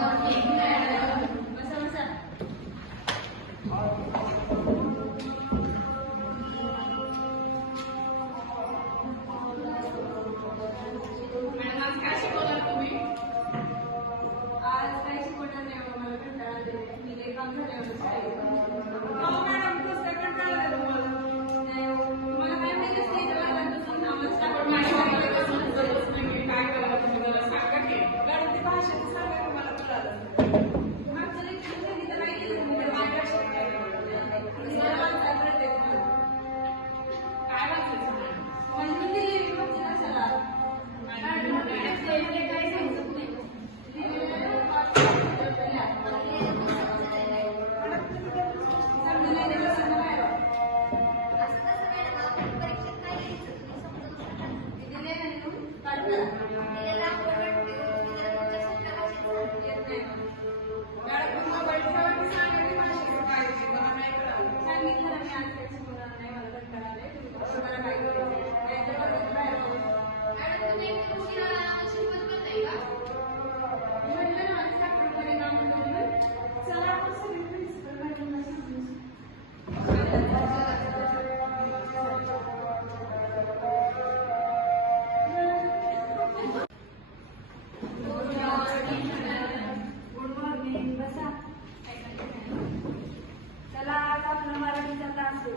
Con chính là आपला मराठीचा तास आहे.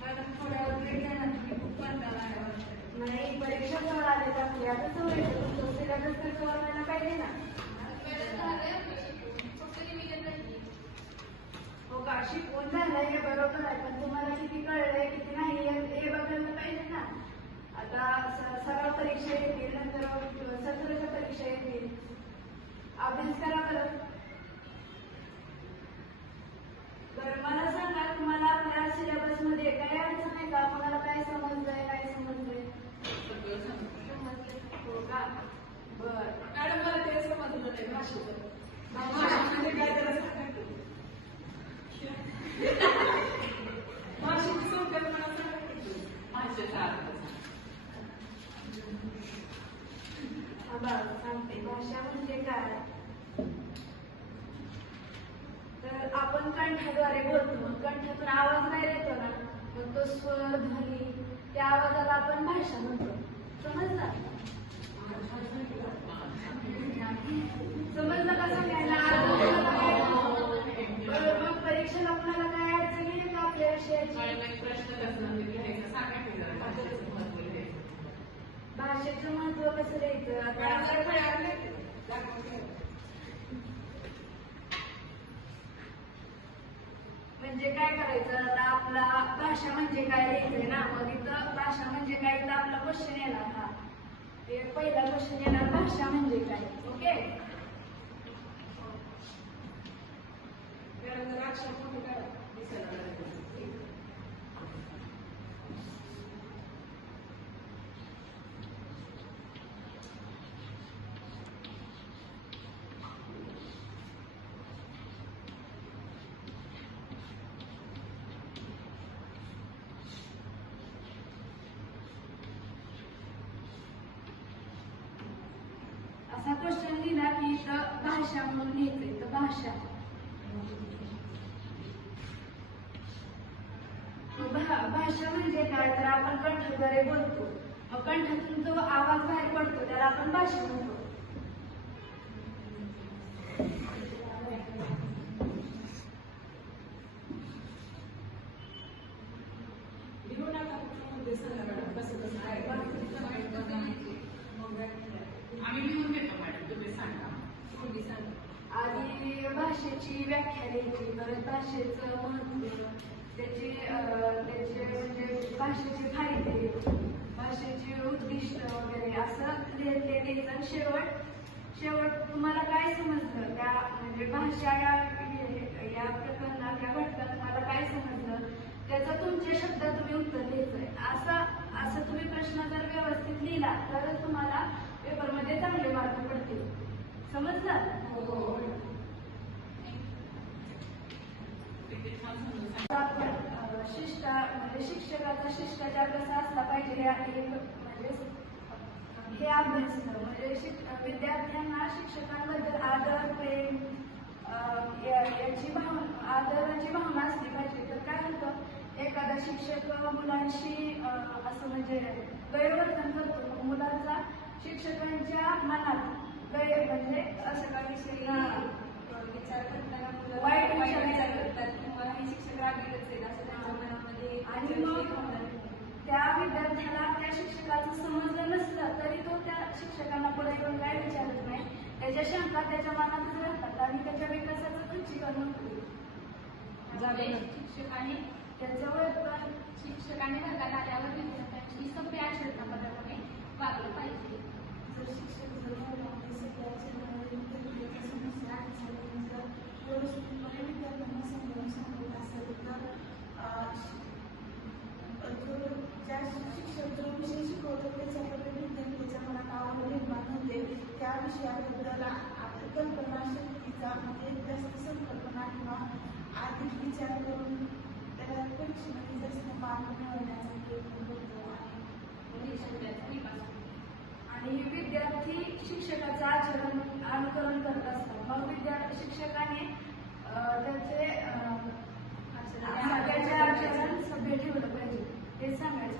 मॅडम द्या ना तुम्ही खूप कंटाळा. नाही परीक्षा जवळ आले आपली आता जवळ तुमचं सिलेबस तर कव्हर व्हायला पाहिजे ना. हो का? शिकवून झालंय हे बरोबर आहे पण तुम्हाला किती कळलंय किती नाही हे हे बघायला पाहिजे ना आता स- सराव परीक्षा येतील नंतर सत्राच्या परीक्षा येतील अभ्यास करा बरं बरं मला सांगा तुम्हाला आपल्या सिलेबसमध्ये काय अडचण आहे का कोणाला काय समजलंय काय समजलंय सगळं सांगा हो का बर मॅडम मला ते समजलं नाही भाषेचं भाषा म्हणजे काय जरा सांगा की. भाषेची संकल्पना सांगा की. भाषेचा अर्थ सांगा. हा बघ सांगते भाषा म्हणजे काय तर आपण कंठाद्वारे बोलतो. कंठातून आवाज नाही येतो ना मग तो स्वर ध्वनी त्या आवाजाला आपण भाषा म्हणतो. समजला? समज का सांगायला तुम्हाला काय बरं, मग परीक्षेला आपल्याला काय अडचण येईल का आपल्या विषयाची मॅडम एक प्रश्न कसं लिहायचं सांगा की जरा भाषेचं महत्त्व लिहायचं. भाषेचं महत्त्व कसं द्यायचं मॅडम आता जरा तयार नाही केलं. दाखवा की. म्हणजे काय करायचं? आता आपला भाषा म्हणजे काय लिहायचंय ना? मग इथं भाषा म्हणजे काय? इथं आपला क्वेश्चन येणार हा. ते पहिला क्वेश्चन येणार भाषा म्हणजे काय? ओके अक्षर दिसायला असा क्वेश्चन लिहिला की इथं भाषा म्हणून लिहायचं इथं भाषा भाषा म्हणजे काय तर आपण कंठद्वारे बोलतो मग कंठातून जो आवाज बाहेर पडतो त्याला आपण भाषा म्हणतो लिहू नका मध्ये सांगा मॅडम कसं कसं आहे आम्ही लिहून घेतो मॅडम तुम्ही सांगा तुम्ही सांगा आधी भाषेची व्याख्या द्यायची परत भाषेचं महत्त्व त्याचे त्याचे म्हणजे भाषेचे फायदे भाषेचे उद्दिष्ट वगैरे असं लिहिले द्यायचं शेवट शेवट तुम्हाला काय समजलं? त्या म्हणजे भाषा या या प्रकरणात या घटकात तुम्हाला काय समजलं? त्याचं तुमच्या शब्दात तुम्ही उत्तर द्यायचंय असा असं तुम्ही प्रश्न जर व्यवस्थित लिहिला तरच तुम्हाला पेपरमध्ये चांगले मार्क पडतील. समजलं? हो. हो, हो. शिष्टा म्हणजे शिक्षकाचा शिष्टाचार कसा असला पाहिजे हे एक म्हणजे हे अभ्यासणं म्हणजे शिक विद्यार्थ्यांना शिक्षकांबद्दल आदर प्रेम याची भावना आदराची भावना असली पाहिजे तर काय होतं एखादा शिक्षक मुलांशी असं म्हणजे गैरवर्तन करतो मुलांचा शिक्षकांच्या मनात गैर म्हणजे असं काही विषयी विचार करताना मुलं वाईट विचार करतात. हे शिक्षक रागीटच आहेत असं त्यांच्या मनामध्ये आणि मग त्या विद्यार्थ्याला त्या शिक्षकाचं समजलं नसलं तरी तो त्या शिक्षकांना पुढे येऊन काय विचारत नाही त्याच्या शंका त्याच्या मनातच राहतात आणि त्याच्या विकासाचं खच्चीकरण होतं शिक्षकाने त्याच्यावर शिक्षकाने वर्गात आल्यावर विद्यार्थ्यांची सभ्य आचरणाप्रमाणे वागलं पाहिजे जर शिक्षक जर विद्यार्थ्यांच्या समस्या विचार करून त्याला परीक्षेमध्ये जास्त मार्ग मिळवण्याचा प्रयत्न आणि विद्यार्थी शिक्षकाचं आचरण अनुकरण करत असतात. मग विद्यार्थी शिक्षकाने त्याचे त्याचे आचरण सभ्य ठेवलं पाहिजे. हे सांगायचं.